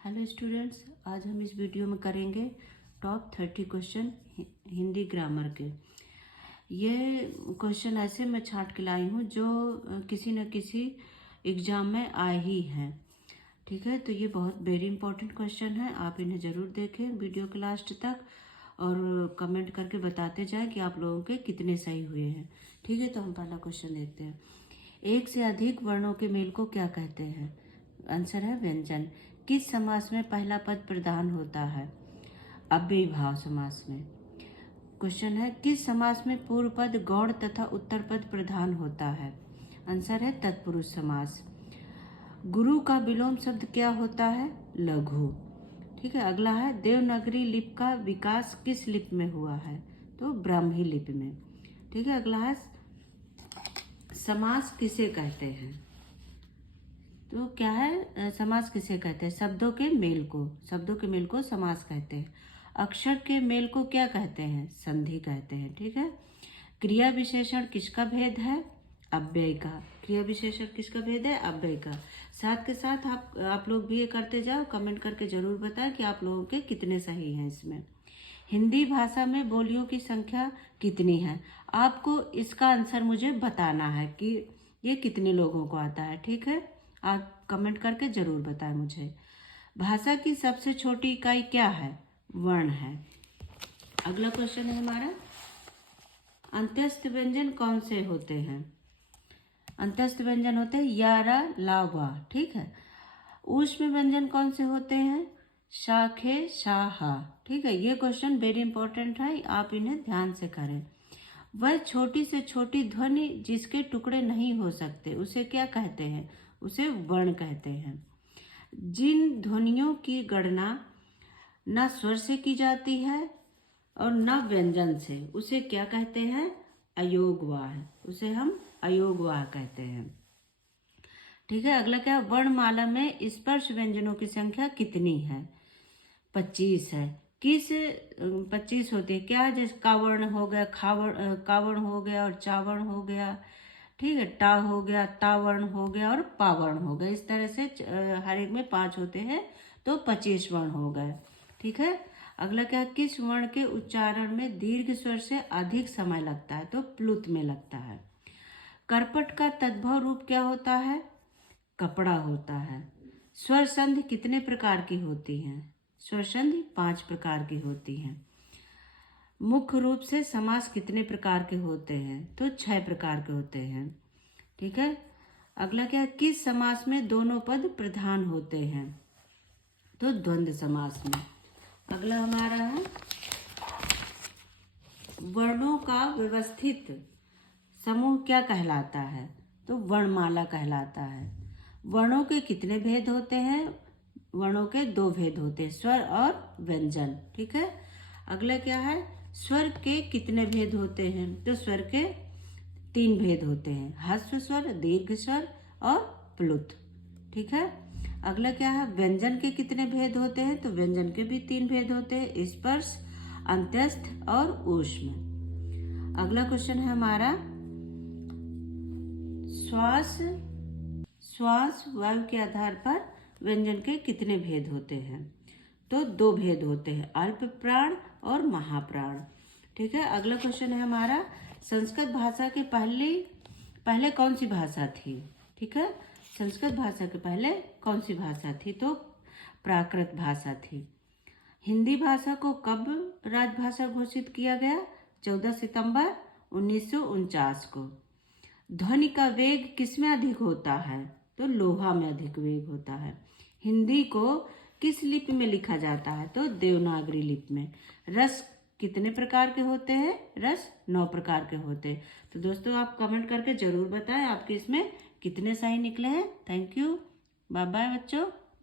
Hello students, आज हम इस वीडियो में करेंगे टॉप 30 क्वेश्चन हिंदी ग्रामर के। ये क्वेश्चन ऐसे मैं छांट के लाई हूँ जो किसी न किसी एग्ज़ाम में आए ही हैं। ठीक है, तो ये बहुत वेरी इंपॉर्टेंट क्वेश्चन है। आप इन्हें ज़रूर देखें वीडियो के लास्ट तक और कमेंट करके बताते जाएं कि आप लोगों के कितने सही हुए हैं। ठीक है, तो हम पहला क्वेश्चन देखते हैं। एक से अधिक वर्णों के मेल को क्या कहते हैं? आंसर है व्यंजन। किस समास में पहला पद प्रधान होता है? अव्ययीभाव समास में। क्वेश्चन है, किस समास में पूर्व पद गौण तथा उत्तर पद प्रधान होता है? आंसर है तत्पुरुष समास। गुरु का विलोम शब्द क्या होता है? लघु। ठीक है, अगला है, देवनागरी लिपि का विकास किस लिपि में हुआ है? तो ब्राह्मी लिपि में। ठीक है, अगला है, समास किसे कहते हैं? तो क्या है, समास किसे कहते हैं? शब्दों के मेल को समास कहते हैं। अक्षर के मेल को क्या कहते हैं? संधि कहते हैं। ठीक है, क्रिया विशेषण किसका भेद है? अव्यय का। क्रिया विशेषण किसका भेद है? अव्यय का। साथ के साथ आप लोग भी ये करते जाओ, कमेंट करके जरूर बताएं कि आप लोगों के कितने सही हैं इसमें। हिंदी भाषा में बोलियों की संख्या कितनी है? आपको इसका आंसर मुझे बताना है कि ये कितने लोगों को आता है। ठीक है, आप कमेंट करके जरूर बताएं मुझे। भाषा की सबसे छोटी इकाई क्या है? वर्ण है। अगला क्वेश्चन है हमारा, अंत्यस्थ व्यंजन कौन से होते हैं? अंत्यस्थ व्यंजन होते हैं या, रा, ला, वा। ठीक है, ऊष्म व्यंजन कौन से होते हैं? शाखे, शा, हा। ठीक है, ये क्वेश्चन वेरी इंपॉर्टेंट है, आप इन्हें ध्यान से करें। वह छोटी से छोटी ध्वनि जिसके टुकड़े नहीं हो सकते उसे क्या कहते हैं? उसे वर्ण कहते हैं। जिन ध्वनियों की गणना न स्वर से की जाती है और न व्यंजन से, उसे क्या कहते हैं? अयोगवाह। उसे हम अयोगवाह कहते हैं। ठीक है, अगला क्या, वर्णमाला में स्पर्श व्यंजनों की संख्या कितनी है? 25 है। किस 25 होती है? क्या है, जैसे कावर्ण हो गया, कावर्ण हो गया और चावर्ण हो गया। ठीक है, टा हो गया, तावर्ण हो गया और पावर्ण हो गया। इस तरह से हर एक में 5 होते हैं, तो 25 वर्ण हो गए। ठीक है, अगला क्या, किस वर्ण के उच्चारण में दीर्घ स्वर से अधिक समय लगता है? तो प्लुत में लगता है। करपट का तद्भव रूप क्या होता है? कपड़ा होता है। स्वर संधि कितने प्रकार की होती हैं? स्वर संधि 5 प्रकार की होती हैं। मुख्य रूप से समास कितने प्रकार के होते हैं? तो 6 प्रकार के होते हैं। ठीक है, अगला क्या, किस समास में दोनों पद प्रधान होते हैं? तो द्वंद्व समास में। अगला हमारा है, वर्णों का व्यवस्थित समूह क्या कहलाता है? तो वर्णमाला कहलाता है। वर्णों के कितने भेद होते हैं? वर्णों के 2 भेद होते हैं, स्वर और व्यंजन। ठीक है, अगला क्या है, स्वर के कितने भेद होते हैं? तो स्वर के 3 भेद होते हैं, ह्रस्व स्वर, दीर्घ स्वर और प्लुत। ठीक है, अगला क्या है, व्यंजन के कितने भेद होते हैं? तो व्यंजन के भी 3 भेद होते हैं, स्पर्श, अंत्यस्थ और ऊष्म। अगला क्वेश्चन है हमारा, श्वास वायु के आधार पर व्यंजन के कितने भेद होते हैं? तो 2 भेद होते हैं, अल्प प्राण और महाप्राण। ठीक है, अगला क्वेश्चन है हमारा, संस्कृत भाषा के पहले कौन सी भाषा थी? ठीक है, संस्कृत भाषा के पहले कौन सी भाषा थी? तो प्राकृत भाषा थी। हिंदी भाषा को कब राजभाषा घोषित किया गया? 14 सितंबर 1949 को। ध्वनि का वेग किसमें अधिक होता है? तो लोहा में अधिक वेग होता है। हिंदी को किस लिपि में लिखा जाता है? तो देवनागरी लिपि में। रस कितने प्रकार के होते हैं? रस 9 प्रकार के होते हैं। तो दोस्तों, आप कमेंट करके जरूर बताएं आपके इसमें कितने सही निकले हैं। थैंक यू, बाय बाय बच्चों।